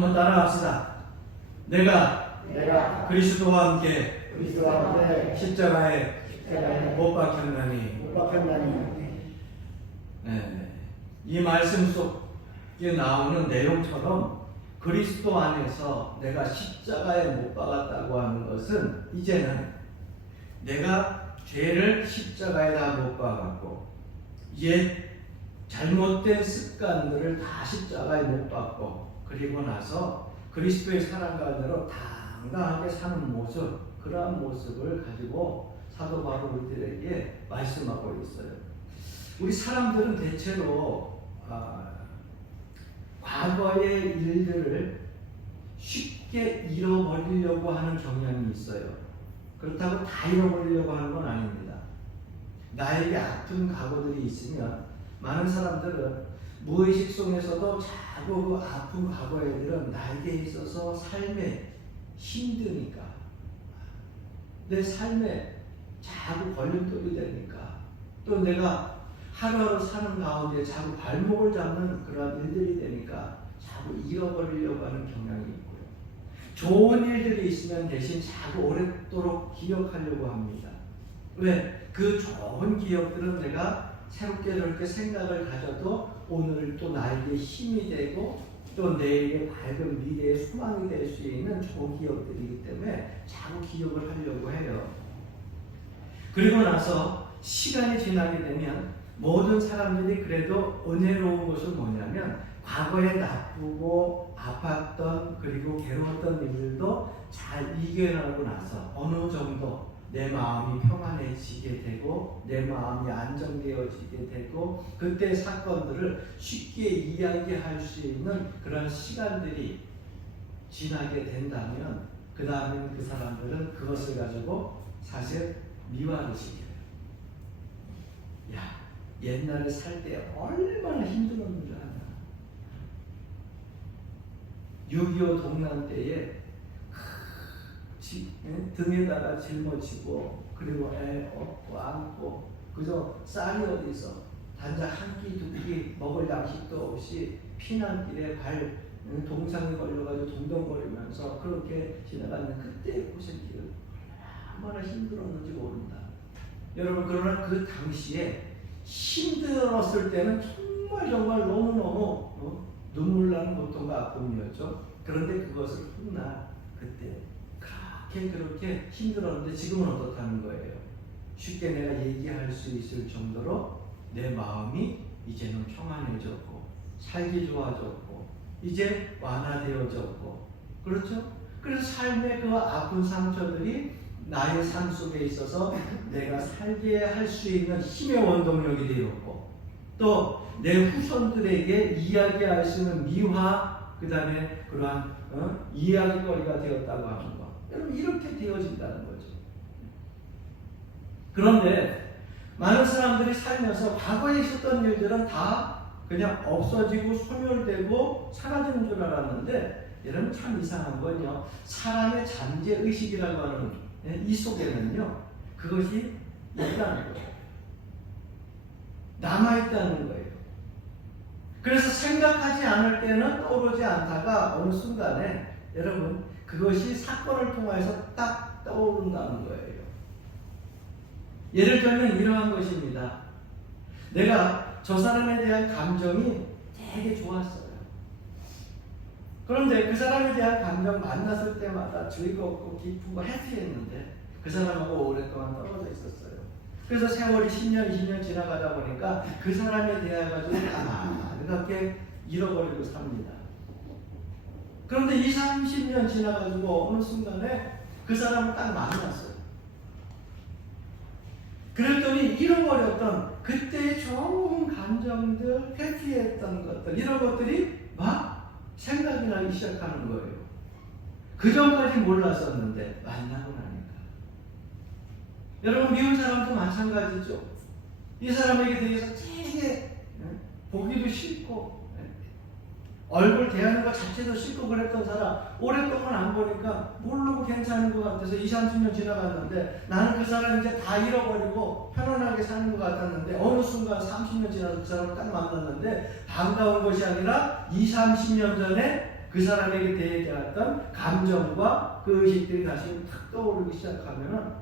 한번 따라합시다. 내가 그리스도와 함께 십자가에 못 박혔나니. 네. 이 말씀 속에 나오는 내용처럼 그리스도 안에서 내가 십자가에 못 박았다고 하는 것은 이제는 내가 죄를 십자가에다 못 박았고 옛 잘못된 습관들을 다 십자가에 못 박고 그리고 나서 그리스도의 사랑가대로 당당하게 사는 모습, 그러한 모습을 가지고 사도 바울 우리들에게 말씀하고 있어요. 우리 사람들은 대체로 과거의 일들을 쉽게 잃어버리려고 하는 경향이 있어요. 그렇다고 다 잃어버리려고 하는 건 아닙니다. 나에게 아픈 과거들이 있으면 많은 사람들은 무의식 속에서도 자꾸 그 아픈 과거의 일은 나에게 있어서 삶에 힘드니까, 내 삶에 자꾸 걸림돌이 되니까, 또 내가 하루하루 사는 가운데 자꾸 발목을 잡는 그런 일들이 되니까 자꾸 잃어버리려고 하는 경향이 있고요. 좋은 일들이 있으면 대신 자꾸 오랫도록 기억하려고 합니다. 왜? 그 좋은 기억들은 내가 새롭게 저렇게 생각을 가져도 오늘 또 나에게 힘이 되고 또 내일의 밝은 미래의 소망이 될 수 있는 좋은 기억들이기 때문에 자꾸 기억을 하려고 해요. 그리고 나서 시간이 지나게 되면 모든 사람들이 그래도 은혜로운 것은 뭐냐면 과거에 나쁘고 아팠던 그리고 괴로웠던 일들도 잘 이겨나고 나서 어느 정도 내 마음이 평안해지게 되고 내 마음이 안정되어지게 되고 그때 사건들을 쉽게 이야기할 수 있는 그런 시간들이 지나게 된다면 그 다음에 그 사람들은 그것을 가지고 사실 미화를 시켜요. 야, 옛날에 살 때 얼마나 힘들었는 줄 아나. 6.25 동란 때에 등에다가 짊어지고 그리고 애 업고 안고 그저 쌀이 어디 있어 단자 한 끼 두 끼 먹을 양식도 없이 피난길에 발 동상에 걸려가지고 동동거리면서 그렇게 지나가는 그때의 고생길을 얼마나 힘들었는지 모른다. 여러분, 그러나 그 당시에 힘들었을 때는 정말 너무너무 눈물 나는 고통과 아픔이었죠. 그런데 그것을 훗날 그때 그렇게 힘들었는데 지금은 어떻다는 거예요? 쉽게 내가 얘기할 수 있을 정도로 내 마음이 이제는 평안해졌고 살기 좋아졌고 이제 완화되어졌고, 그렇죠? 그래서 삶의 그 아픈 상처들이 나의 삶 속에 있어서 내가 살게 할 수 있는 힘의 원동력이 되었고 또 내 후손들에게 이야기할 수 있는 미화, 그 다음에 그러한 이야기거리가 되었다고 하는 것. 여러분, 이렇게 되어진다는 거죠. 그런데 많은 사람들이 살면서 과거에 있었던 일들은 다 그냥 없어지고 소멸되고 사라지는 줄 알았는데 여러분, 참 이상한 건요, 사람의 잠재의식이라고 하는 이 속에는요 그것이 있다는 거예요. 남아있다는 거예요. 그래서 생각하지 않을 때는 떠오르지 않다가 어느 순간에 여러분 그것이 사건을 통해서 딱 떠오른다는 거예요. 예를 들면 이러한 것입니다. 내가 저 사람에 대한 감정이 되게 좋았어요. 그런데 그 사람에 대한 감정 만났을 때마다 즐겁고 기쁘고 해피했는데 그 사람하고 오랫동안 떨어져 있었어요. 그래서 세월이 10년, 20년 지나가다 보니까 그 사람에 대해 가지고 가만하게 잃어버리고 삽니다. 그런데 20, 30년 지나가지고 어느 순간에 그 사람을 딱 만났어요. 그랬더니 잃어버렸던 그때의 좋은 감정들, 해피했던 것들, 이런 것들이 막 생각이 나기 시작하는 거예요. 그 전까지 몰랐었는데 만나고 나니까. 여러분, 미운 사람도 마찬가지죠. 이 사람에게 대해서 되게 보기도 싫고 얼굴 대하는 것 자체도 싫고 그랬던 사람, 오랫동안 안 보니까 모르고 괜찮은 것 같아서 20, 30년 지나갔는데 나는 그 사람 이제 다 잃어버리고 편안하게 사는 것 같았는데 어느 순간 30년 지나서 그 사람을 딱 만났는데 반가운 것이 아니라 20, 30년 전에 그 사람에게 대해졌던 감정과 그 의식들이 다시 탁 떠오르기 시작하면은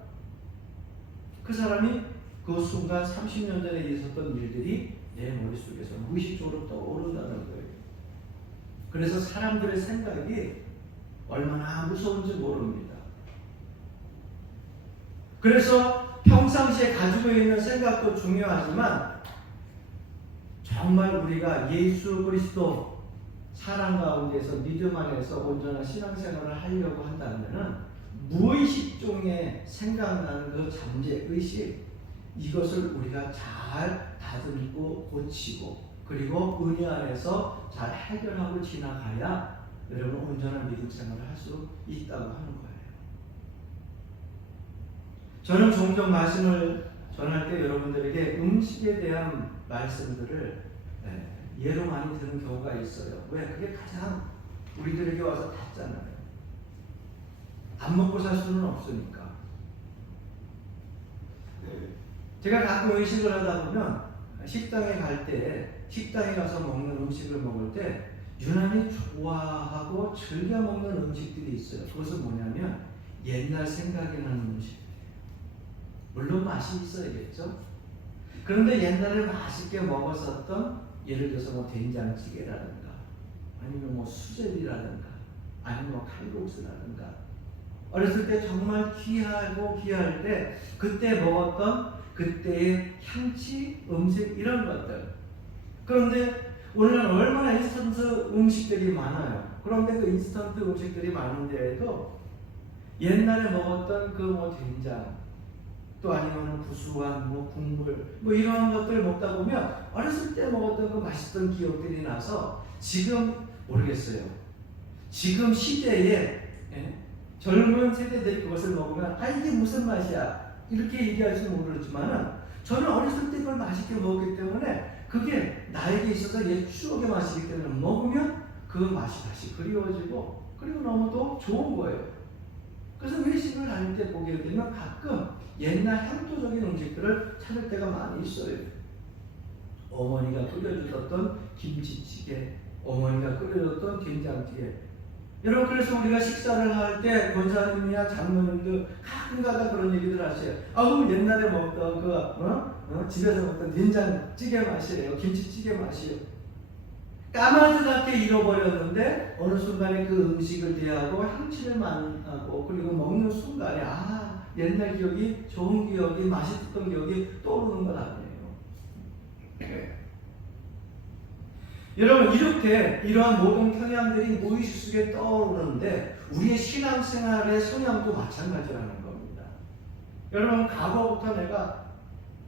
그 사람이 그 순간 30년 전에 있었던 일들이 내 머릿속에서 무의식적으로 떠오른다는 거예요. 그래서 사람들의 생각이 얼마나 무서운지 모릅니다. 그래서 평상시에 가지고 있는 생각도 중요하지만 정말 우리가 예수 그리스도 사랑 가운데서 믿음 안에서 온전한 신앙생활을 하려고 한다면은 무의식 중에 생각나는 그 잠재의식, 이것을 우리가 잘 다듬고 고치고 그리고 은혜 안에서 잘 해결하고 지나가야 여러분 온전한 믿음 생활을 할 수 있다고 하는 거예요. 저는 종종 말씀을 전할 때 여러분들에게 음식에 대한 말씀들을 예로 많이 드는 경우가 있어요. 왜? 그게 가장 우리들에게 와서 닿잖아요. 안 먹고 살 수는 없으니까. 제가 가끔 의식을 하다 보면 식당에 갈 때, 식당에 가서 먹는 음식을 먹을 때 유난히 좋아하고 즐겨 먹는 음식들이 있어요. 그것은 뭐냐면 옛날 생각이 나는 음식이에요. 물론 맛이 있어야겠죠. 그런데 옛날에 맛있게 먹었었던, 예를 들어서 뭐 된장찌개라든가 아니면 뭐 수제비라든가 아니면 뭐 칼국수라든가, 어렸을 때 정말 귀하고 귀할 때 그때 먹었던 그때의 향치, 음식 이런 것들. 그런데 오늘은 얼마나 인스턴트 음식들이 많아요. 그런데 그 인스턴트 음식들이 많은데도 옛날에 먹었던 그 뭐 된장, 또 아니면 구수한 뭐 국물, 뭐 이러한 것들 먹다 보면 어렸을 때 먹었던 그 맛있던 기억들이 나서 지금 모르겠어요. 지금 시대에 젊은 세대들이 그것을 먹으면 아 이게 무슨 맛이야 이렇게 얘기할지 모르지만은 저는 어렸을 때 그걸 맛있게 먹었기 때문에 그게 나에게 있어서 옛 추억의 맛이기 때문에 먹으면 그 맛이 다시 그리워지고 그리고 너무도 좋은 거예요. 그래서 외식을 다닐 때 보게 되면 가끔 옛날 향토적인 음식들을 찾을 때가 많이 있어요. 어머니가 끓여주셨던 김치찌개, 어머니가 끓여줬던 된장찌개. 여러분, 그래서 우리가 식사를 할 때 권사님이나 장로님도 가끔가다 그런 얘기들 하세요. 아우 옛날에 먹던 그 집에서 먹던 된장찌개 맛이에요. 김치찌개 맛이에요. 까마득하게 잃어버렸는데 어느 순간에 그 음식을 대하고 향취를 만나고 그리고 먹는 순간에 아 옛날 기억이, 좋은 기억이, 맛있었던 기억이 떠오르는 건 아니에요. 여러분, 이렇게 이러한 모든 평양들이 무의식 속에 떠오르는데 우리의 신앙생활의 성향도 마찬가지라는 겁니다. 여러분, 과거부터 내가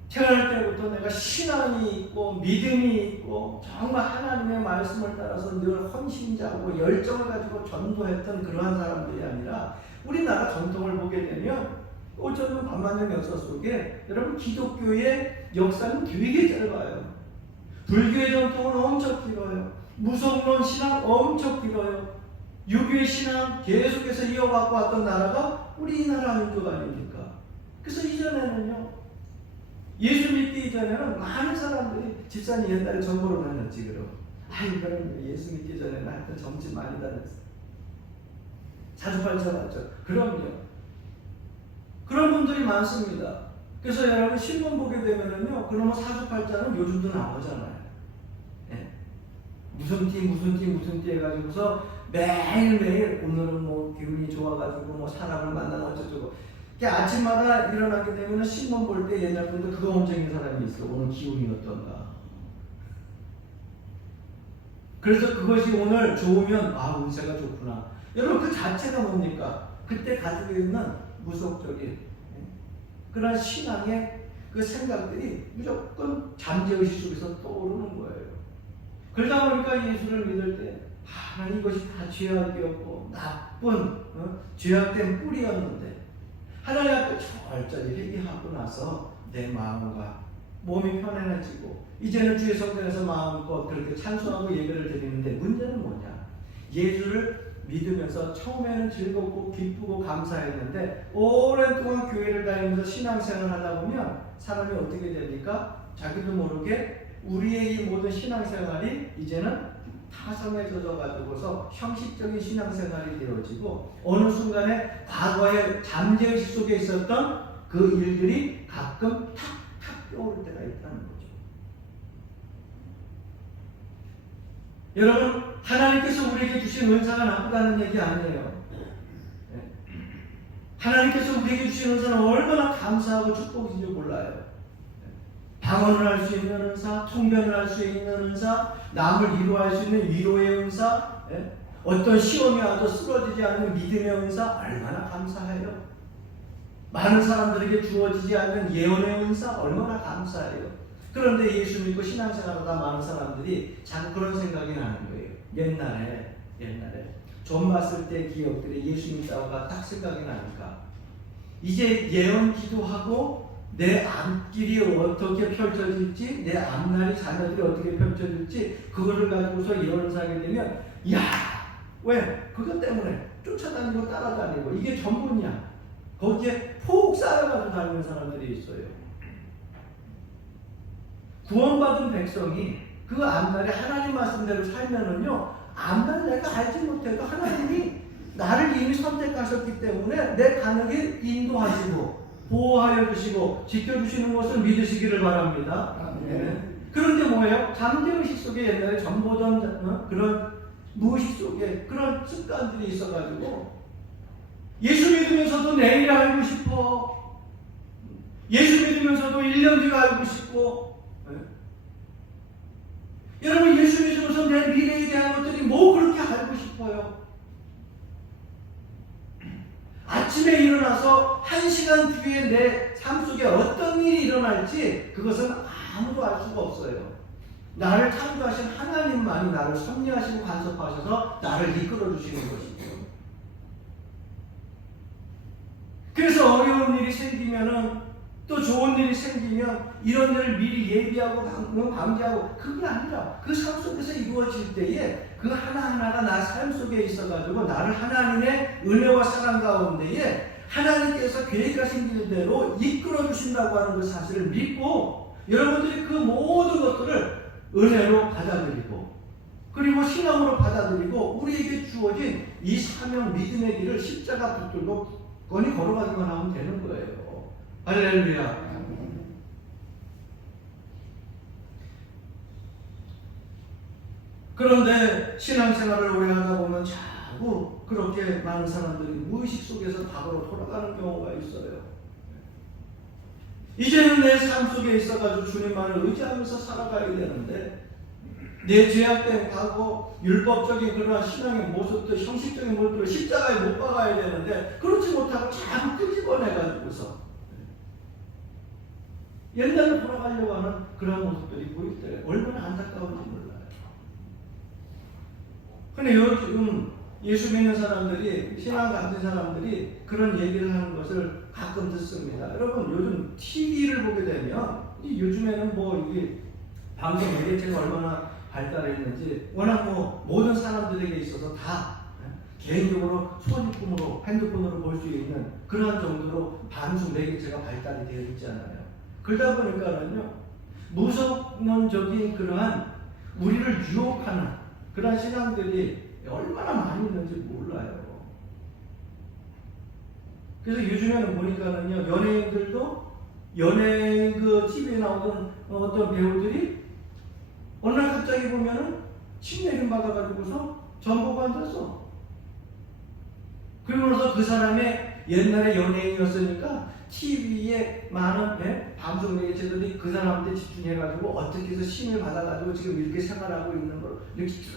태어날 때부터 내가 신앙이 있고 믿음이 있고 정말 하나님의 말씀을 따라서 늘 헌신자고 열정을 가지고 전도했던 그러한 사람들이 아니라 우리나라 전통을 보게 되면 어쩌면 반만년 역사 속에 여러분 기독교의 역사는 되게 짧아요. 불교의 전통은 엄청 길어요. 무속론 신앙 엄청 길어요. 유교의 신앙 계속해서 이어갖고 왔던 나라가 우리나라 민족 아닙니까? 그래서 이전에는요, 예수 믿기 이전에는 많은 사람들이 집사님 옛날에 전보로 다녔지 그럼. 이거는 예수 믿기 전에는 하여튼 점집 많이 다녔어. 사주팔자 맞죠? 그럼요. 그런 분들이 많습니다. 그래서 여러분 신문 보게 되면은요, 그러면 사주팔자는 요즘도 나오잖아요. 무슨 띠 해가지고서 매일매일 오늘은 뭐 기운이 좋아가지고 뭐 사람을 만나는 어쩌고. 아침마다 일어나게 되면 신문 볼 때 옛날 분들 그거 엄청 있는 사람이 있어. 오늘 기운이 어떤가. 그래서 그것이 오늘 좋으면 운세가 좋구나. 여러분 그 자체가 뭡니까? 그때 가지고 있는 무속적인 그런 신앙의 그 생각들이 무조건 잠재의식 속에서 떠오르는 거예요. 그러다 보니까 예수를 믿을 때 하나님 이것이 다 죄악이었고 나쁜 죄악된 뿌리였는데 하나님 앞에 철저히 회개하고 나서 내 마음과 몸이 편안해지고 이제는 주의 성전에서 마음껏 그렇게 찬송하고 예배를 드리는데 문제는 뭐냐? 예수를 믿으면서 처음에는 즐겁고 기쁘고 감사했는데 오랜 동안 교회를 다니면서 신앙생활을 하다 보면 사람이 어떻게 됩니까? 자기도 모르게 우리의 이 모든 신앙생활이 이제는 타성에 젖어가지고서 형식적인 신앙생활이 되어지고 어느 순간에 과거의 잠재의식 속에 있었던 그 일들이 가끔 탁탁 떠오를 때가 있다는 거죠. 여러분, 하나님께서 우리에게 주신 은사가 나쁘다는 얘기 아니에요. 하나님께서 우리에게 주신 은사는 얼마나 감사하고 축복인지 몰라요. 방언을 할 수 있는 은사, 통변을 할 수 있는 은사, 남을 위로할 수 있는 위로의 은사, 어떤 시험이 와도 쓰러지지 않는 믿음의 은사, 얼마나 감사해요. 많은 사람들에게 주어지지 않는 예언의 은사, 얼마나 감사해요. 그런데 예수 믿고 신앙생활하다 많은 사람들이 자꾸 그런 생각이 나는 거예요. 옛날에 좀 봤을 때 기억들이 예수 믿다가 딱 생각이 나니까 이제 예언 기도하고 내 앞길이 어떻게 펼쳐질지, 내 앞날이 자녀들이 어떻게 펼쳐질지 그거를 가지고서 예언을 하게 되면 야, 왜? 그것 때문에 쫓아다니고 따라다니고 이게 전부냐? 거기에 푹 쌓여가지고 다니는 사람들이 있어요. 구원받은 백성이 그 앞날에 하나님 말씀대로 살면은요, 앞날 내가 알지 못해도 하나님이 나를 이미 선택하셨기 때문에 내 가능에 인도하시고 보호하여 주시고 지켜주시는 것을 믿으시기를 바랍니다. 네. 그런데 뭐예요? 잠재의식 속에 옛날에 전보던 그런 무의식 속에 그런 습관들이 있어가지고 예수 믿으면서도 내일 알고 싶어. 예수 믿으면서도 1년 뒤가 알고 싶고. 네? 여러분, 예수 믿으면서 내 미래에 대한 것들이 뭐 그렇게 알고 싶어요? 아침에 일어나서 1시간 뒤에 내 삶 속에 어떤 일이 일어날지 그것은 아무도 알 수가 없어요. 나를 창조하신 하나님만이 나를 섭리하시고 간섭하셔서 나를 이끌어 주시는 것이죠. 그래서 어려운 일이 생기면은 또 좋은 일이 생기면 이런 일을 미리 예비하고 방지하고 그게 아니라 그 삶 속에서 이루어질 때에 그 하나하나가 나 삶 속에 있어가지고 나를 하나님의 은혜와 사랑 가운데에 하나님께서 계획하신 길대로 이끌어 주신다고 하는 그 사실을 믿고 여러분들이 그 모든 것들을 은혜로 받아들이고 그리고 신앙으로 받아들이고 우리에게 주어진 이 사명 믿음의 길을 십자가 붙들고 건히 걸어가기만 하면 되는 거예요. 할렐루야. 그런데 신앙생활을 오래 하다 보면 자꾸 그렇게 많은 사람들이 무의식 속에서 과거로 돌아가는 경우가 있어요. 이제는 내 삶 속에 있어가지고 주님만을 의지하면서 살아가야 되는데 내 죄악된 과거, 율법적인 그러한 신앙의 모습들, 형식적인 모습들을 십자가에 못 박아야 되는데 그렇지 못하고 자꾸 끄집어내가지고서 옛날로 돌아가려고 하는 그런 모습들이 보일 때 얼마나 안타까운지 몰라요. 근데 요즘 예수 믿는 사람들이, 신앙 같은 사람들이 그런 얘기를 하는 것을 가끔 듣습니다. 여러분, 요즘 TV를 보게 되면, 요즘에는 뭐, 이게 방송 매개체가 얼마나 발달했는지, 워낙 뭐, 모든 사람들에게 있어서 다 개인적으로 소지품으로, 핸드폰으로 볼 수 있는 그런 정도로 방송 매개체가 발달이 되어 있잖아요. 그러다 보니까는요, 무성론적인 그러한 우리를 유혹하는 그런 신앙들이 얼마나 많이 있는지 몰라요. 그래서 요즘에는 보니까는요, 연예인들도 연예인 그 TV에 나오던 어떤 배우들이 어느 날 갑자기 보면은 침례를 받아가지고서 전보고 앉았어. 그러면서 그 사람의 옛날에 연예인이었으니까 TV에 많은 방송 매개체들이 그 사람한테 집중해가지고 어떻게 해서 신을 받아가지고 지금 이렇게 생활하고 있는 걸 이렇게 쭉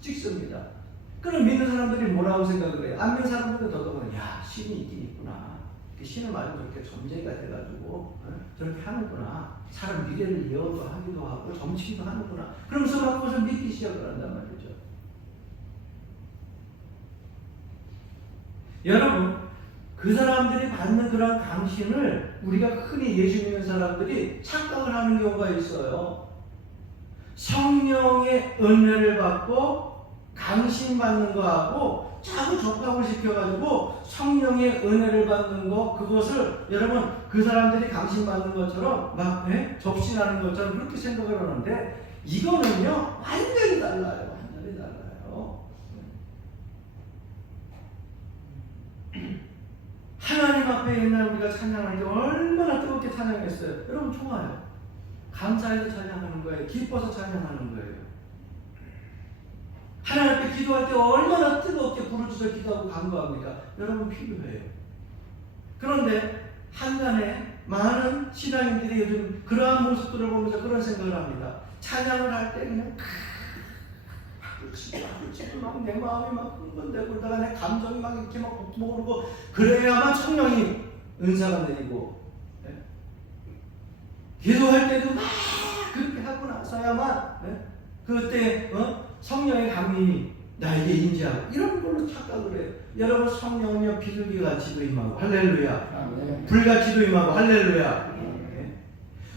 찍습니다. 그럼 믿는 사람들이 뭐라고 생각을 해요? 안 믿는 사람들은 더더군다나 야, 신이 있긴 있구나. 신을 말고 저렇게 점쟁이가 돼가지고 저렇게 하는구나. 사람 미래를 예언도 하기도 하고 점치기도 하는구나. 그러면서 막 그것을 믿기 시작을 한단 말이죠. 여러분, 그 사람들이 받는 그런 강신을 우리가 흔히 예수 믿는 사람들이 착각을 하는 경우가 있어요. 성령의 은혜를 받고 강신 받는 거하고 자꾸 접합을 시켜가지고 성령의 은혜를 받는 거, 그것을 여러분 그 사람들이 강신 받는 것처럼 막 접신하는 것처럼 그렇게 생각을 하는데 이거는요 완전히 달라요. 완전히 달라요. 하나님 앞에 옛날 우리가 찬양할 때 얼마나 뜨겁게 찬양했어요. 여러분 좋아요. 감사해서 찬양하는 거예요. 기뻐서 찬양하는 거예요. 하나님 앞에 기도할 때 얼마나 뜨겁게 부르짖어 기도하고 간구합니까? 여러분 필요해요. 그런데 한간에 많은 신앙인들이 요즘 그러한 모습들을 보면서 그런 생각을 합니다. 찬양을 할 때 그냥 막 내 마음이 막 흥분되고 그러다가 내 감정이 막 이렇게 막 북돋고 그래야만 성령이 은사가 내리고, 네? 기도할 때도 막 그렇게 하고 나서야만, 네? 그때 성령의 강림이 나에게 임재하고 이런 걸로 착각을 해요. 여러분 성령이여 비둘기같이도 임하고 할렐루야, 불같이도 임하고 할렐루야. 네?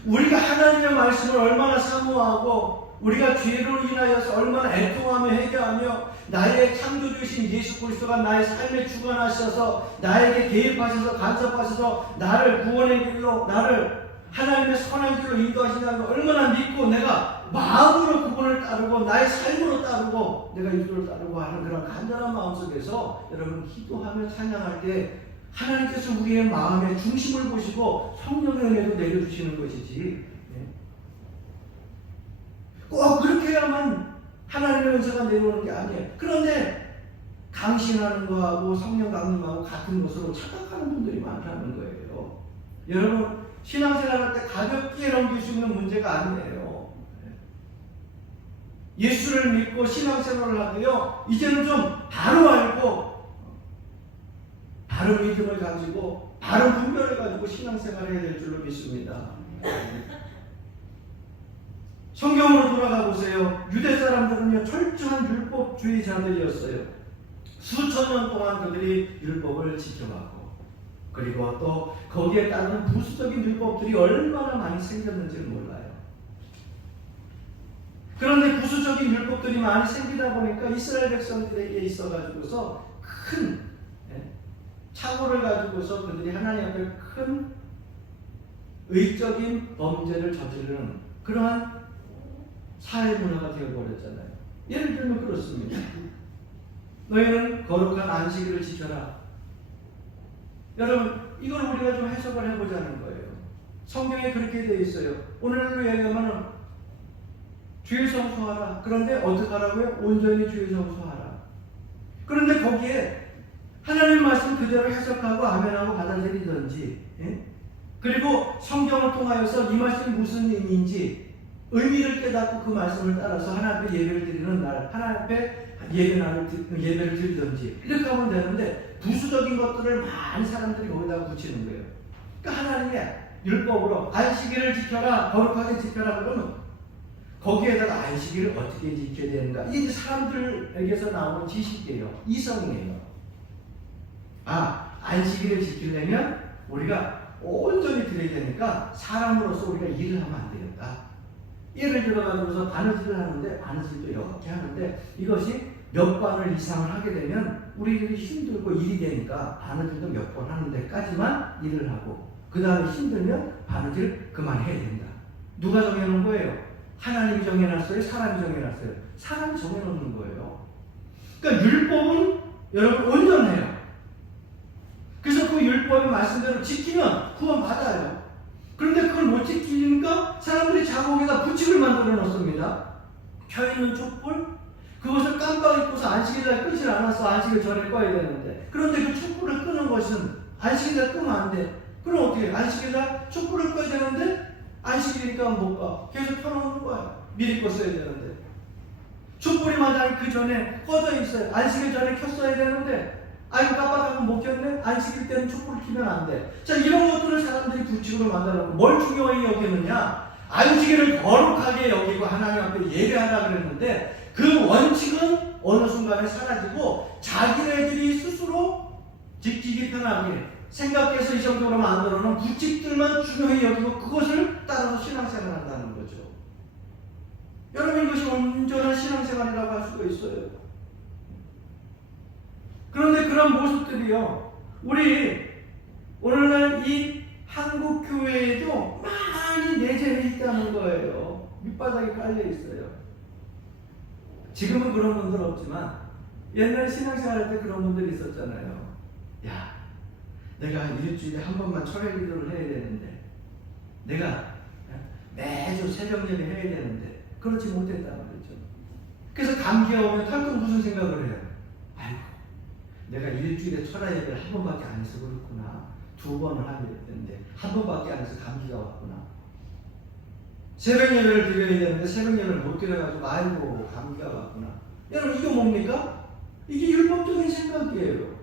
우리가 하나님의 말씀을 얼마나 사모하고 우리가 죄로 인하여서 얼마나 애통하며 회개하며 나의 창조주이신 예수 그리스도가 나의 삶에 주관하셔서 나에게 개입하셔서 간섭하셔서 나를 구원의 길로 나를 하나님의 선한 길로 인도하신다는 걸 얼마나 믿고 내가 마음으로 그분을 따르고 나의 삶으로 따르고 내가 이들을 따르고 하는 그런 간절한 마음 속에서 여러분 기도하며 찬양할 때 하나님께서 우리의 마음의 중심을 보시고 성령의 은혜도 내려주시는 것이지, 꼭 그렇게 해야만 하나님의 은사가 내려오는 게 아니에요. 그런데 강신하는 거하고 성령 강림하고 같은 것으로 착각하는 분들이 많다는 거예요. 여러분 신앙생활할 때 가볍게 넘길 수 있는 문제가 아니에요. 예수를 믿고 신앙생활을 하고요, 이제는 좀 바로 알고 바른 믿음을 가지고 바른 분별을 가지고 신앙생활을 해야 될 줄로 믿습니다. 성경으로 돌아가 보세요. 유대 사람들은요 철저한 율법주의자들이었어요. 수천 년 동안 그들이 율법을 지켜왔고, 그리고 또 거기에 따른 부수적인 율법들이 얼마나 많이 생겼는지를 몰라요. 그런데 부수적인 율법들이 많이 생기다 보니까 이스라엘 백성들에게 있어가지고서 큰 착오를 가지고서 그들이 하나님 앞에 큰 의적인 범죄를 저지르는 그러한 사회 문화가 되어버렸잖아요. 예를 들면 그렇습니다. 너희는 거룩한 안식일을 지켜라. 여러분 이걸 우리가 좀 해석을 해보자는 거예요. 성경에 그렇게 되어 있어요. 오늘날로 얘기하면 주일 성수하라. 그런데 어떻게 하라고요? 온전히 주일 성수하라. 그런데 거기에 하나님 말씀 그대로 해석하고 아멘하고 받아들이든지, 그리고 성경을 통하여서 이 말씀이 무슨 의미인지 의미를 깨닫고 그 말씀을 따라서 하나님 앞에 예배를 드리는 날, 하나님 앞에 예배를 드리든지 이렇게 하면 되는데 부수적인 것들을 많은 사람들이 거기다가 붙이는 거예요. 그러니까 하나님의 율법으로 안식일을 지켜라, 거룩하게 지켜라 그러면 거기에다가 안식일을 어떻게 지켜야 되는가, 이게 사람들에게서 나오는 지식이에요. 이성이에요. 안식일을 지키려면 우리가 온전히 드려야 되니까 사람으로서 우리가 일을 하면 안 되겠다. 예를 들어가지고서 바느질을 하는데 바느질도 이렇게 하는데 이것이 몇 번을 이상을 하게 되면 우리들이 힘들고 일이 되니까 바느질도 몇 번 하는 데까지만 일을 하고 그 다음에 힘들면 바느질 그만해야 된다. 누가 정해놓은 거예요? 하나님이 정해놨어요? 사람이 정해놨어요? 사람이 정해놓는 거예요. 그러니까 율법은 여러분 온전해요. 그래서 그 율법의 말씀대로 지키면 구원 받아요. 그런데 그걸 못 지키니까 사람들이 자국에다 부칙을 만들어 놓습니다. 펴있는 촛불, 그것을 깜빡 잊고서 안식일날 끄질 않았어. 안식일 전에 꺼야 되는데. 그런데 그 촛불을 끄는 것은 안식일날 끄면 안 돼. 그럼 어떻게 해? 안식일날 촛불을 꺼야 되는데 안식일이니까 못 가. 계속 켜놓는 거야. 미리 껐어야 되는데. 촛불이 만약에 그 전에 꺼져 있어요. 안식일 전에 켰어야 되는데 깜빡하고 못 켰네? 안식일 때는 촛불을 켜면 안 돼. 자, 이런 것들을 사람들이 규칙으로 만들어놓고 뭘 중요히 여기느냐? 안식일을 거룩하게 여기고 하나님 앞에 예배하라 그랬는데 그 원칙은 어느 순간에 사라지고 자기네들이 스스로 지키기 편하게 생각해서 이 정도로 만들어놓은 규칙들만 중요히 여기고 그것을 따라서 신앙생활을 한다는 거죠. 여러분 이것이 온전한 신앙생활이라고 할 수가 있어요. 그런데 그런 모습들이요, 우리 오늘날 이 한국 교회에도 많이 내재해 있다는 거예요. 밑바닥에 깔려 있어요. 지금은 그런 분들 없지만 옛날 신앙생활 때 그런 분들이 있었잖아요. 야, 내가 일주일에 한 번만 철회 기도를 해야 되는데, 내가 매주 새벽 예배 해야 되는데 그렇지 못했단 말이죠. 그래서 감기가 오면 털썩 무슨 생각을 해요? 아이고, 내가 일주일에 철회 예배를 한 번밖에 안 해서 그렇구나. 2번을 하야 되는데 한 번밖에 안 해서 감기가 왔구나. 새벽 예배를 드려야 되는데 새벽 예배를 못 드려가지고 아이고 감기가 왔구나. 여러분 이게 뭡니까? 이게 율법적인 생각이에요.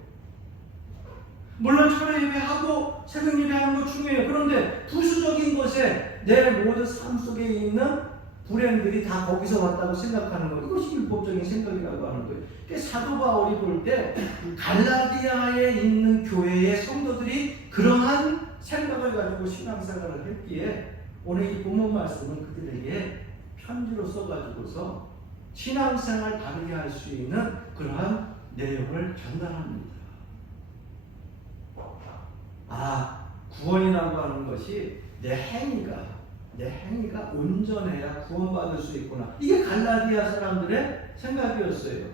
물론 철회 예배하고 새벽 예배하는 거 중요해요. 그런데 부수적인 것에 내 모든 삶 속에 있는 불행들이 다 거기서 왔다고 생각하는 거, 이것이 율법적인 생각이라고 하는 거예요. 사도 바울이 볼 때 갈라디아에 있는 교회의 성도들이 그러한 생각을 가지고 신앙생활을 했기에 오늘 이 본문 말씀은 그들에게 편지로 써가지고서 신앙생활 바르게 할 수 있는 그러한 내용을 전달합니다. 구원이라고 하는 것이 내 행위가 온전해야 구원받을 수 있구나. 이게 갈라디아 사람들의 생각이었어요.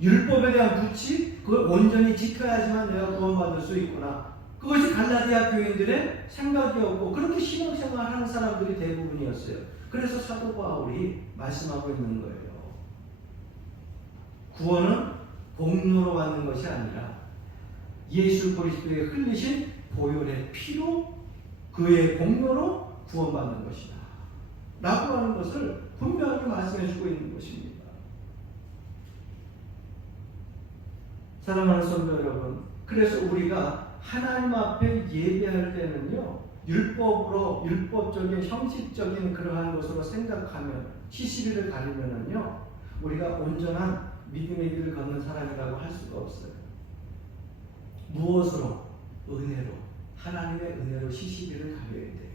율법에 대한 부치, 그걸 온전히 지켜야지만 내가 구원받을 수 있구나. 그것이 갈라디아 교인들의 생각이었고, 그렇게 신앙생활 하는 사람들이 대부분이었어요. 그래서 사도 바울이 말씀하고 있는 거예요. 구원은 공로로 받는 것이 아니라 예수 그리스도의 흘리신 보혈의 피로 그의 공로로 구원받는 것이다 라고 하는 것을 분명하게 말씀해 주고 있는 것입니다. 사랑하는 성도 여러분, 그래서 우리가 하나님 앞에 예배할 때는요, 율법적인 형식적인 그러한 것으로 생각하면, 시시비를 가리면은요, 우리가 온전한 믿음의 길을 걷는 사람이라고 할 수가 없어요. 무엇으로? 은혜로, 하나님의 은혜로 시시비를 가려야 돼요.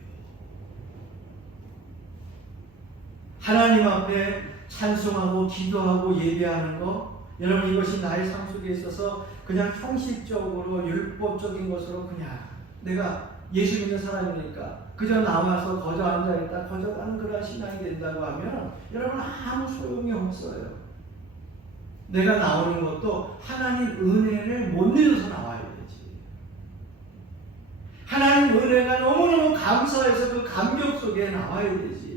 하나님 앞에 찬송하고 기도하고 예배하는 거, 여러분 이것이 나의 삶 속에 있어서 그냥 형식적으로 율법적인 것으로 그냥 내가 예수 믿는 사람이니까 그저 나와서 거저 앉아있다 거저 가는 그런 신앙이 된다고 하면 여러분 아무 소용이 없어요. 내가 나오는 것도 하나님 은혜를 못 믿어서 나와야 되지. 하나님 은혜가 너무너무 감사해서 그 감격 속에 나와야 되지.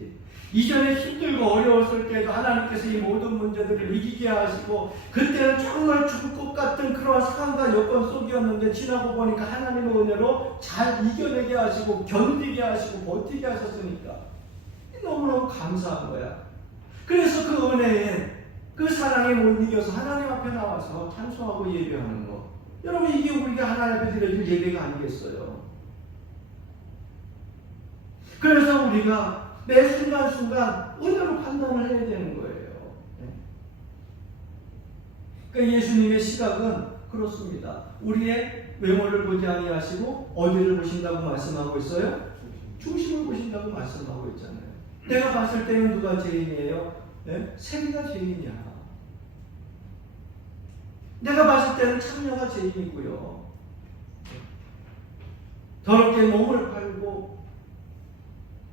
이전에 힘들고 어려웠을 때도 하나님께서 이 모든 문제들을 이기게 하시고, 그때는 정말 죽을 것 같은 그런 상황과 여건 속이었는데 지나고 보니까 하나님의 은혜로 잘 이겨내게 하시고 견디게 하시고 버티게 하셨으니까 너무너무 감사한 거야. 그래서 그 은혜에 그 사랑에 못 이겨서 하나님 앞에 나와서 찬송하고 예배하는 거, 여러분 이게 우리가 하나님 앞에 드려줄 예배가 아니겠어요? 그래서 우리가 매 순간순간 은혜로 판단을 해야 되는 거예요. 그러니까 예수님의 시각은 그렇습니다. 우리의 외모를 보지 아니하시고 어디를 보신다고 말씀하고 있어요? 중심을 보신다고 말씀하고 있잖아요. 내가 봤을 때는 누가 죄인이에요? 세리가 죄인이야. 내가 봤을 때는 참녀가 죄인이고요. 더럽게 몸을 팔고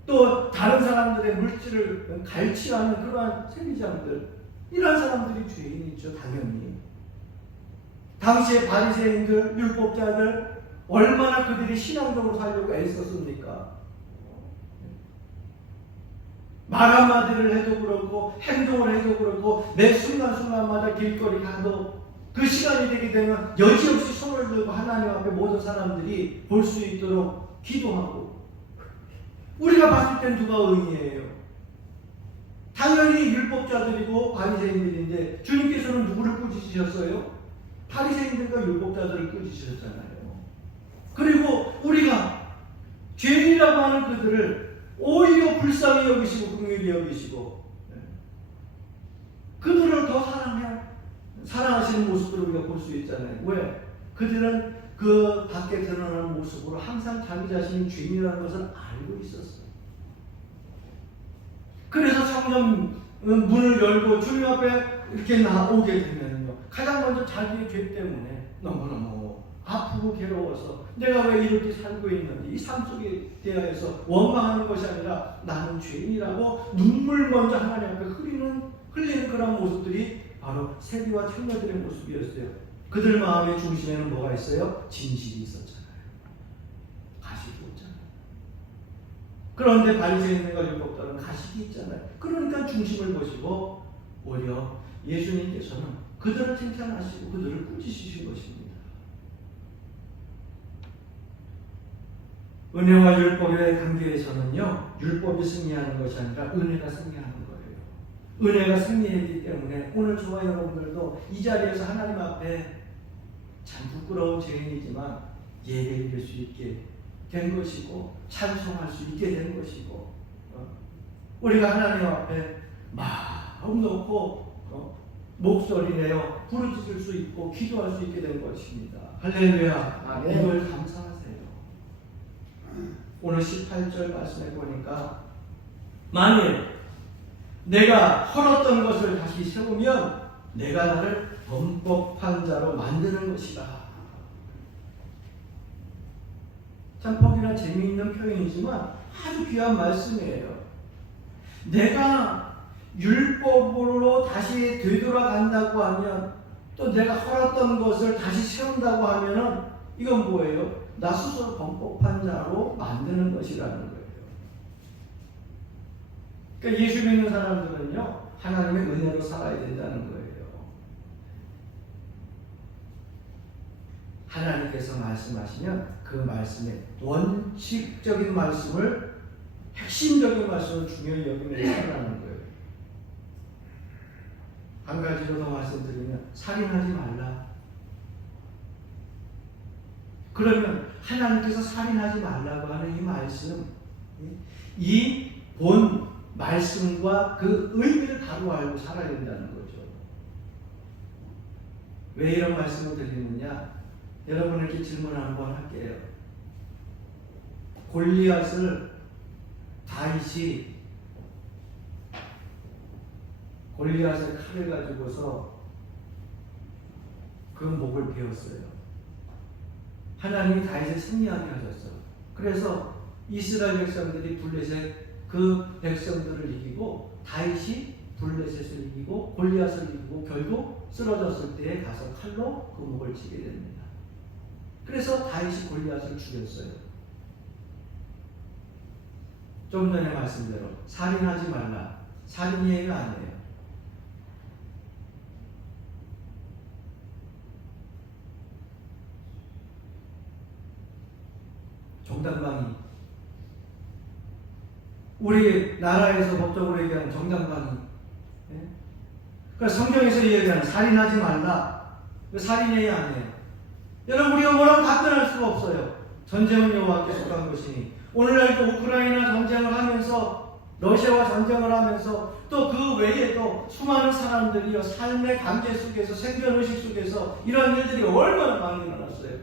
또 다른 사람들의 물질을 갈취하는 그러한 세리장들, 이런 사람들이 죄인이죠. 당연히 당시의 바리새인들, 율법자들 얼마나 그들이 신앙적으로 살려고 애썼습니까? 말 한마디를 해도 그렇고 행동을 해도 그렇고 매 순간순간마다 길거리 가도 그 시간이 되게 되면 여지없이 손을 들고 하나님 앞에 모든 사람들이 볼 수 있도록 기도하고, 우리가 봤을 땐 누가 의인이에요? 당연히 율법자들이고 바리새인들인데 주님께서는 누구를 꾸짖으셨어요? 바리새인들과 율법자들을 꾸짖으셨잖아요. 그리고 우리가 죄인이라고 하는 그들을 오히려 불쌍히 여기시고 긍휼히 여기시고 그들을 더 사랑하시는 모습을 우리가 볼 수 있잖아요. 왜? 그들은 그 밖에 드러나는 모습으로 항상 자기 자신이 죄인이라는 것을 알고 있었어요. 그래서 성령 문을 열고 주님 앞에 이렇게 나오게 되면요, 가장 먼저 자기의 죄 때문에 너무너무 아프고 괴로워서 내가 왜 이렇게 살고 있는지, 이 삶 속에 대하여서 원망하는 것이 아니라 나는 죄인이라고 눈물 먼저 하나님 앞에 흘리는 흘리는 그런 모습들이 바로 세리와 청년들의 모습이었어요. 그들 마음의 중심에는 뭐가 있어요? 진실이 있었잖아요. 가식이 없잖아요. 그런데 바리새인과 율법자는 가식이 있잖아요. 그러니까 중심을 보시고 오히려 예수님께서는 그들을 칭찬하시고 그들을 꾸짖으신 것입니다. 은혜와 율법의 관계에서는요, 율법이 승리하는 것이 아니라 은혜가 승리하는 거예요. 은혜가 승리했기 때문에 오늘 저와 여러분들도 이 자리에서 하나님 앞에 참 부끄러운 죄인이지만 예배를 드릴 수 있게 된 것이고 찬송할 수 있게 된 것이고 우리가 하나님 앞에 마음 놓고 목소리 내어 부르짖을 수 있고 기도할 수 있게 된 것입니다. 할렐루야. 이걸 감사하세요. 오늘 18절 말씀해 보니까 만일 내가 헐었던 것을 다시 세우면 내가 나를 범법한 자로 만드는 것이다. 참 보기나 재미있는 표현이지만 아주 귀한 말씀이에요. 내가 율법으로 다시 되돌아간다고 하면 또 내가 헐었던 것을 다시 세운다고 하면은 이건 뭐예요? 나 스스로 범법한 자로 만드는 것이라는 거예요. 그러니까 예수 믿는 사람들은요, 하나님의 은혜로 살아야 된다는 거예요. 하나님께서 말씀하시면 그 말씀의 원칙적인 말씀을, 핵심적인 말씀을 중요히 여기면서 살아가는 거예요. 한 가지로 더 말씀드리면 살인하지 말라. 그러면 하나님께서 살인하지 말라고 하는 이 말씀, 이 본 말씀과 그 의미를 바로 알고 살아야 된다는 거죠. 왜 이런 말씀을 드리느냐? 여러분에게 질문 한번 할게요. 골리앗을 다윗이 골리앗의 칼을 가지고서 그 목을 베었어요. 하나님이 다윗을 승리하게 하셨어요. 그래서 이스라엘 백성들이 블레셋 그 백성들을 이기고 다윗이 블레셋을 이기고 골리앗을 이기고 결국 쓰러졌을 때에 가서 칼로 그 목을 치게 됩니다. 그래서 다윗이 골리앗을 죽였어요. 좀 전에 말씀대로 살인하지 말라. 살인이가 아니에요. 정당방위. 우리 나라에서 법적으로 얘기하는 정당방위. 예? 그러니까 성경에서 얘기하는 살인하지 말라. 살인이 아니에요. 여러분, 우리가 뭐라고 답변할 수가 없어요. 전쟁은 여호와께 속한 것이니. 오늘날도 우크라이나 전쟁을 하면서 러시아와 전쟁을 하면서 또 그 외에도 수많은 사람들이 삶의 관계 속에서 생존의식 속에서 이런 일들이 얼마나 많이 일어났어요.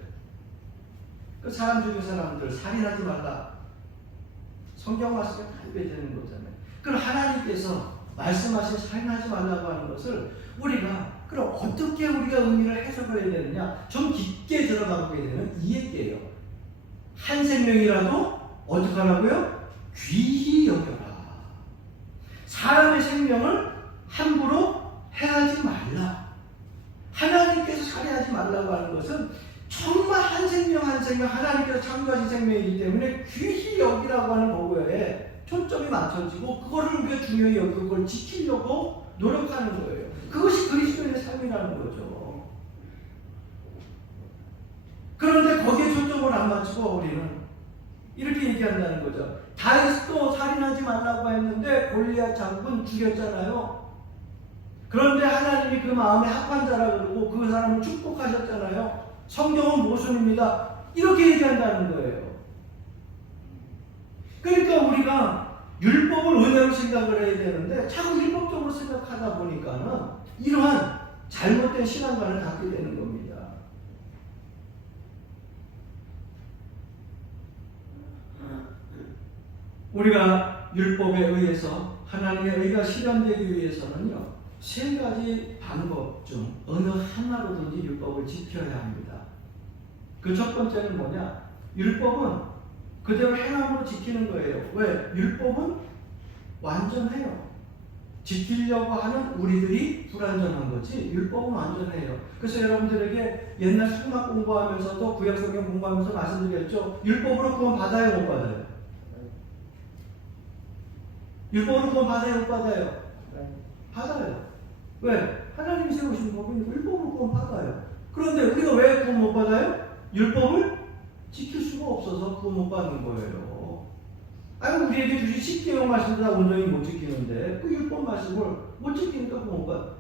그 사람 죽인 사람들 살인하지 말라. 성경 말씀에 가입해야 되는 거잖아요. 그럼 하나님께서 말씀하신 살인하지 말라고 하는 것을 우리가 그럼 어떻게 우리가 의미를 해석을 해야 되느냐? 좀 깊게 들어가게 되는 이 얘기예요. 한 생명이라도 어떻게 하라고요? 귀히 여겨라. 사람의 생명을 함부로 해하지 말라. 하나님께서 살해하지 말라고 하는 것은 정말 한 생명 한 생명 하나님께서 창조하신 생명이기 때문에 귀히 여기라고 하는 그거에 초점이 맞춰지고 그거를 우리가 중요히 여기고 그걸 지키려고 노력하는 거예요. 그것이 그리스도인의 삶이라는 거죠. 그런데 거기에 초점을 안 맞추고 우리는 이렇게 얘기한다는 거죠. 다윗도 살인하지 말라고 했는데 골리앗 장군 죽였잖아요. 그런데 하나님이 그 마음에 합한 자라 그러고 그 사람을 축복하셨잖아요. 성경은 모순입니다. 이렇게 얘기한다는 거예요. 그러니까 우리가 율법을 은혜로 생각을 해야 되는데 자꾸 율법적으로 생각하다 보니까는 이러한 잘못된 신앙관을 갖게 되는 겁니다. 우리가 율법에 의해서 하나님의 의가 실현되기 위해서는요, 세 가지 방법 중 어느 하나로든지 율법을 지켜야 합니다. 그 첫 번째는 뭐냐? 율법은 그대로 행함으로 지키는 거예요. 왜? 율법은 완전해요. 지키려고 하는 우리들이 불완전한 거지 율법은 완전해요. 그래서 여러분들에게 옛날 수학 공부하면서도 구약성경 공부하면서 말씀드렸죠. 율법으로 구원 받아요, 못 받아요? 율법으로 구원 받아요, 못 받아요? 받아요. 왜? 하나님이 세우신 법은 율법으로 구원 받아요. 그런데 우리가 왜 구원 못 받아요? 율법을 지킬 수가 없어서 구원 못 받는 거예요. 아니 우리에게 주신 십계명 말씀도 다 온전히 못 지키는데 그 율법 말씀을 못 지키니까 구원 못 받아.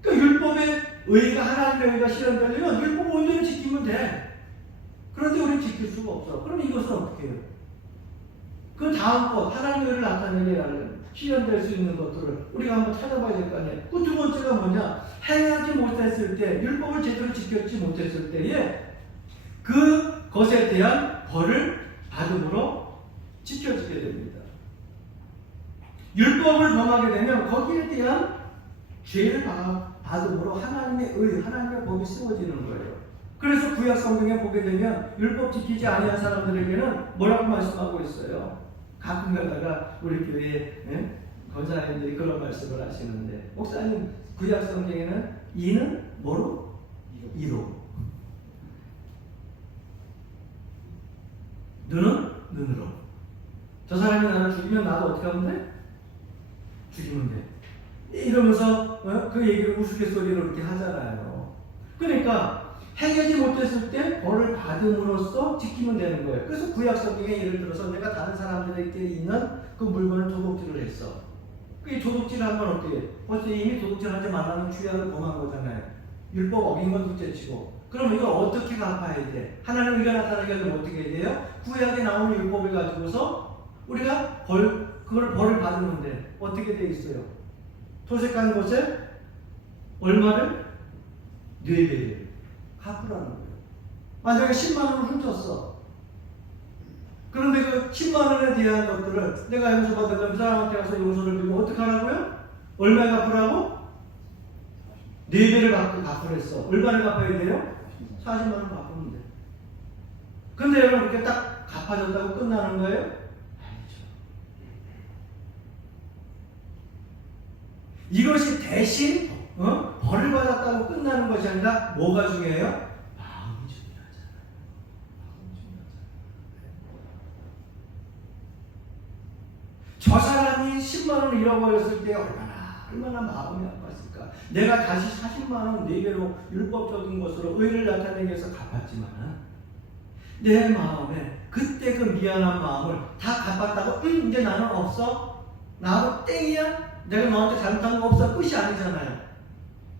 그러니까 율법의 의가 하나님의 의가 실현되려면 율법을 온전히 지키면 돼. 그런데 우리는 지킬 수가 없어. 그럼 이것은 어떻게 해요? 그 다음 것 하나님의 의를 나타내게 하는 실현될 수 있는 것들을 우리가 한번 찾아봐야 될 거 아니에요. 그 두 번째가 뭐냐? 행하지 못했을 때, 율법을 제대로 지켰지 못했을 때에 그것에 대한 벌을 받음으로 지켜지게 됩니다. 율법을 범하게 되면 거기에 대한 죄를 받음으로 하나님의 의, 하나님의 법이 세워지는 거예요. 그래서 구약 성경에 보게 되면 율법 지키지 아니한 사람들에게는 뭐라고 말씀하고 있어요? 가끔 가다가 우리 교회 권사님들이 그런 말씀을 하시는데 목사님 구약 성경에는 이는 뭐로? 이로 눈은 눈으로 저 사람이 나를 죽이면 나도 어떻게 하면 돼? 죽이면 돼 이러면서 그 얘기를 우스갯소리로 이렇게 하잖아요. 그러니까 행하지 못했을 때 벌을 받음으로써 지키면 되는 거예요. 그래서 구약 성경에 예를 들어서 내가 다른 사람들에게 있는 그 물건을 도둑질을 했어. 그 도둑질을 하면 어떻게 해? 벌써 이미 도둑질하지 말라는 규약을 범한 거잖아요. 율법 어긴 건 둘째치고. 그럼 이거 어떻게 갚아야 돼? 하나님 의가 나타나게 하면 어떻게 해야 돼요? 구약에 나오는 율법을 가지고서 우리가 그걸 벌을 받으는데 어떻게 돼 있어요? 토색한 것에 얼마를? 4배를 갚으라는 거예요. 만약에 10만 원을 훔쳤어. 그런데 그 10만 원에 대한 것들을 내가 용서 받으려면 그 사람한테 가서 용서를 빌면 어떻게 하라고요? 얼마에 갚으라고? 4배를 갚으랬어. 얼마를 갚아야 돼요? 40만 원 갚으면 돼. 근데 여러분 그렇게 딱 갚아줬다고 끝나는 거예요? 아니죠. 이것이 대신 벌을 받았다고 끝나는 것이 아니라 뭐가 중요해요? 마음이 중요하잖아요. 마음이 중요하잖아요. 저 사람이 10만 원을 잃어버렸을 때 얼마나 마음이 아팠을까. 내가 다시 40만 원 4배로 율법적인 것으로 의를 나타내기 위해서 갚았지만 내 마음에 그때 그 미안한 마음을 다 갚았다고 이제 나는 없어? 나하고 땡이야? 내가 너한테 잘못한 거 없어? 끝이 아니잖아요.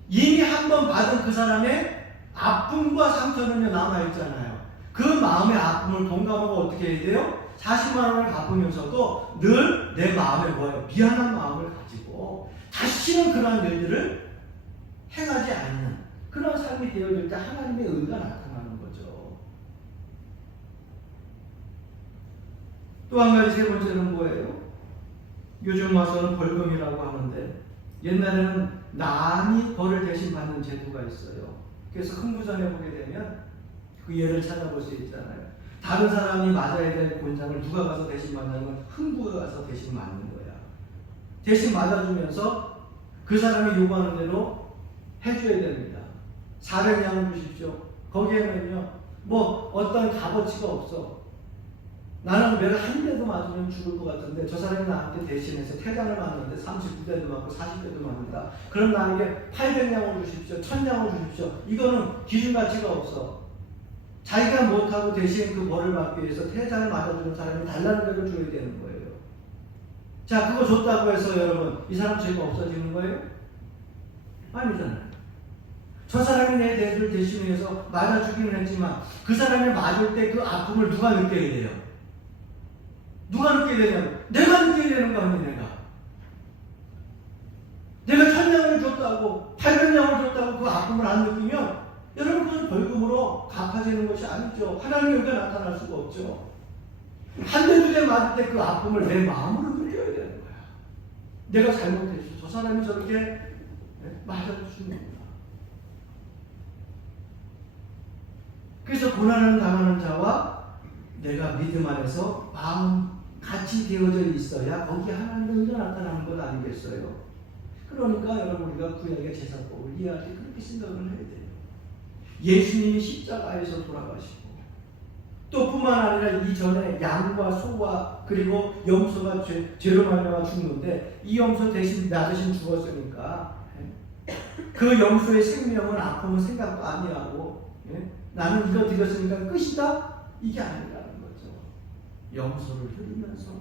이미 한 번 받은 그 사람의 아픔과 상처는 남아있잖아요. 그 마음의 아픔을 동감하고 어떻게 해야 돼요? 40만 원을 갚으면서도 늘 내 마음에 뭐예요? 미안한 마음을 가지고 다시는 그러한 일들을 행하지 않는 그런 삶이 되어질 때 하나님의 의가 나타나는 거죠. 또 한 가지 세 번째는 뭐예요? 요즘 와서는 벌금이라고 하는데 옛날에는 남이 벌을 대신 받는 제도가 있어요. 그래서 흥부전에 보게 되면 그 예를 찾아볼 수 있잖아요. 다른 사람이 맞아야 될 권장을 누가 가서 대신 맞는 흥부가 가서 대신 맞는 거야. 대신 맞아주면서 그 사람이 요구하는 대로 해줘야 됩니다. 400냥을 주십시오. 거기에는요 뭐 어떤 값어치가 없어. 나는 내가 한 대도 맞으면 죽을 것 같은데 저 사람이 나한테 대신해서 태장을 맞는데 39대도 맞고 40대도 맞는다. 그럼 나에게 800냥을 주십시오. 1000냥을 주십시오. 이거는 기준 가치가 없어. 자기가 못하고 대신 그 벌을 받기 위해서 태장을 맞아주는 사람이 달라는 대로 줘야 되는 거예요. 자, 그거 줬다고 해서 여러분 이 사람 죄가 없어지는 거예요? 아니잖아요. 저 사람이 내 대를 대신해서 맞아주기는 했지만 그 사람이 맞을 때 그 아픔을 누가 느껴야 돼요? 누가 느끼게 되냐면 내가 느끼게 되는 거 아니에요. 내가 1000냥을 줬다고 800냥을 줬다고 그 아픔을 안 느끼면 여러분 그건 벌금으로 갚아지는 것이 아니죠. 하나님의 의가 나타날 수가 없죠. 한 대 두 대 맞을 때 그 아픔을 내 마음으로 느껴야 되는 거야. 내가 잘못했어. 저 사람이 저렇게 맞아주는 겁니다. 그래서 고난을 당하는 자와 내가 믿음 안에서 마음 같이 되어져 있어야 거기에 하나님의 의가 나타나는 것 아니겠어요? 그러니까 여러분 우리가 구약의 제사법을 이해할 때 그렇게 생각을 해야 돼요. 예수님이 십자가에서 돌아가시고 또 뿐만 아니라 이전에 양과 소와 그리고 염소가 죄로 말미암아 죽는데 이 염소 대신 나 대신 죽었으니까 그 염소의 생명은 아픔은 생각도 아니하고 나는 이거 드렸으니까 끝이다? 이게 아니라는 거죠. 염소를 드리면서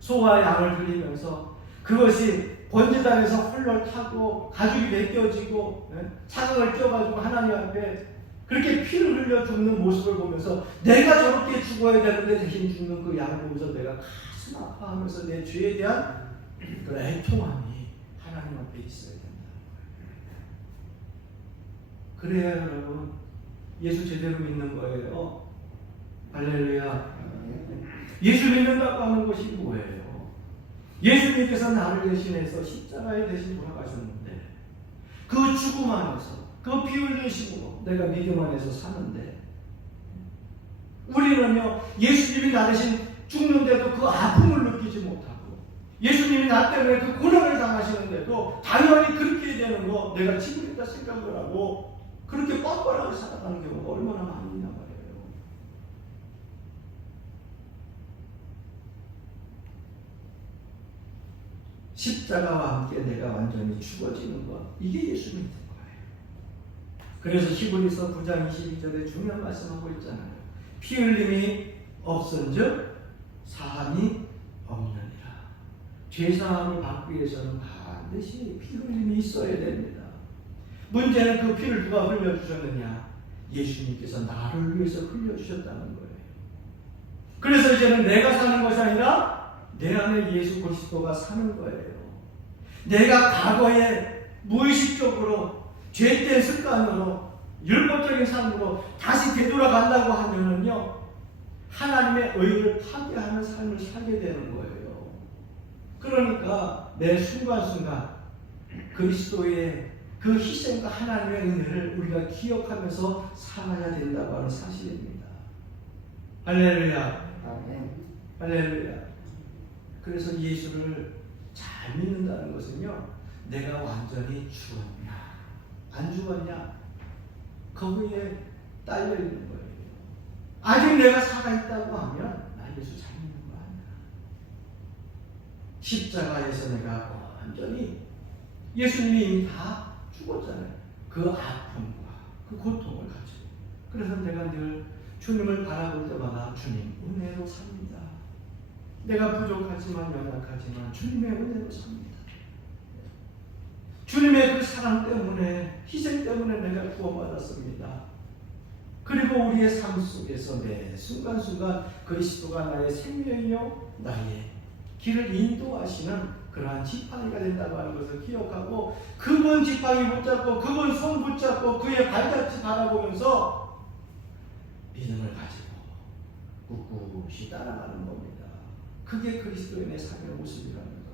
소와 양을 드리면서 그것이 번제단에서 헐렁 타고 가죽이 벗겨지고 자극을 띄워가지고 하나님 앞에 그렇게 피를 흘려 죽는 모습을 보면서 내가 저렇게 죽어야 되는데 대신 죽는 그 양을 보면서 내가 가슴 아파하면서 내 죄에 대한 그 애통함이 하나님 앞에 있어야 된다. 그래야 여러분 예수 제대로 믿는 거예요. 할렐루야. 예수 믿는다고 하는 것이 뭐예요? 예수님께서 나를 대신해서 십자가에 대신 돌아가셨는데 그 죽음 안에서 그 피 흘리심으로 내가 믿음 안에서 사는데 우리는요 예수님이 나 대신 죽는데도 그 아픔을 느끼지 못하고 예수님이 나 때문에 그 고난을 당하시는데도 당연히 그렇게 되는 거 내가 지금이다 생각을 하고 그렇게 뻔뻔하게 살아가는 경우가 얼마나 많이 있나 말이에요. 십자가와 함께 내가 완전히 죽어지는 것 이게 예수 믿는 거예요. 그래서 히브리서 9장 22절에 중요한 말씀하고 있잖아요. 피 흘림이 없은즉 사함이 없느니라. 죄사함을 받기 위해서는 반드시 피 흘림이 있어야 됩니다. 문제는 그 피를 누가 흘려주셨느냐? 예수님께서 나를 위해서 흘려주셨다는 거예요. 그래서 이제는 내가 사는 것이 아니라 내 안에 예수 그리스도가 사는 거예요. 내가 과거에 무의식적으로 죄된 습관으로 율법적인 삶으로 다시 되돌아간다고 하면은요 하나님의 의를 파괴하는 삶을 살게 되는 거예요. 그러니까 매 순간순간 그리스도의 그 희생과 하나님의 은혜를 우리가 기억하면서 살아야 된다고 하는 사실입니다. 할렐루야. 할렐루야. 그래서 예수를 잘 믿는다는 것은요 내가 완전히 죽었냐 안 죽었냐 거기에 딸려 있는 거예요. 아직 내가 살아있다고 하면 나 예수 잘 믿는 거 아니야. 십자가에서 내가 완전히 예수님이 이미 다 죽었잖아요. 그 아픔과 그 고통을 가지고 그래서 내가 늘 주님을 바라볼 때마다 주님 은혜로 삽니다. 내가 부족하지만 연약하지만 주님의 은혜로 삽니다. 주님의 그 사랑 때문에 희생 때문에 내가 구원받았습니다. 그리고 우리의 삶 속에서 매 순간순간 그리스도가 나의 생명이요 나의 길을 인도하시는 그러한 지팡이가 된다고 하는 것을 기억하고 그분 지팡이 붙잡고 그분 손 붙잡고 그의 발자취 바라보면서 믿음을 가지고 꿋꿋이 따라가는 겁니다. 그게 그리스도인의 삶의 모습이라는 거예요.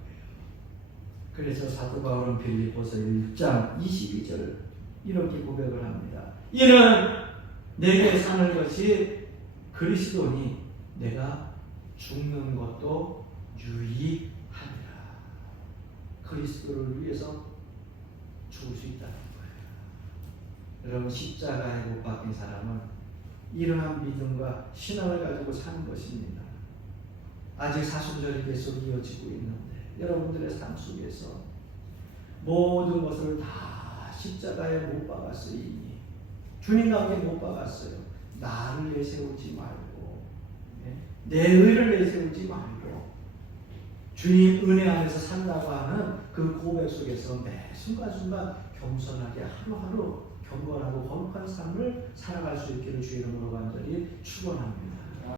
그래서 사도 바울은 빌립보서 1장 22절 이렇게 고백을 합니다. 이는 내게 사는 것이 그리스도니 내가 죽는 것도 유익하니라. 그리스도를 위해서 죽을 수 있다는 거예요. 여러분 십자가에 못 박힌 사람은 이러한 믿음과 신앙을 가지고 사는 것입니다. 아직 사순절이 계속 이어지고 있는데 여러분들의 삶 속에서 모든 것을 다 십자가에 못 박았으니 주님께 못 박았어요. 나를 내세우지 말고 내 의를 내세우지 말고 주님 은혜 안에서 산다고 하는 그 고백 속에서 매 순간순간 겸손하게 하루하루 경건하고 거룩한 삶을 살아갈 수 있기를 주의 이름으로 간절히 축원합니다.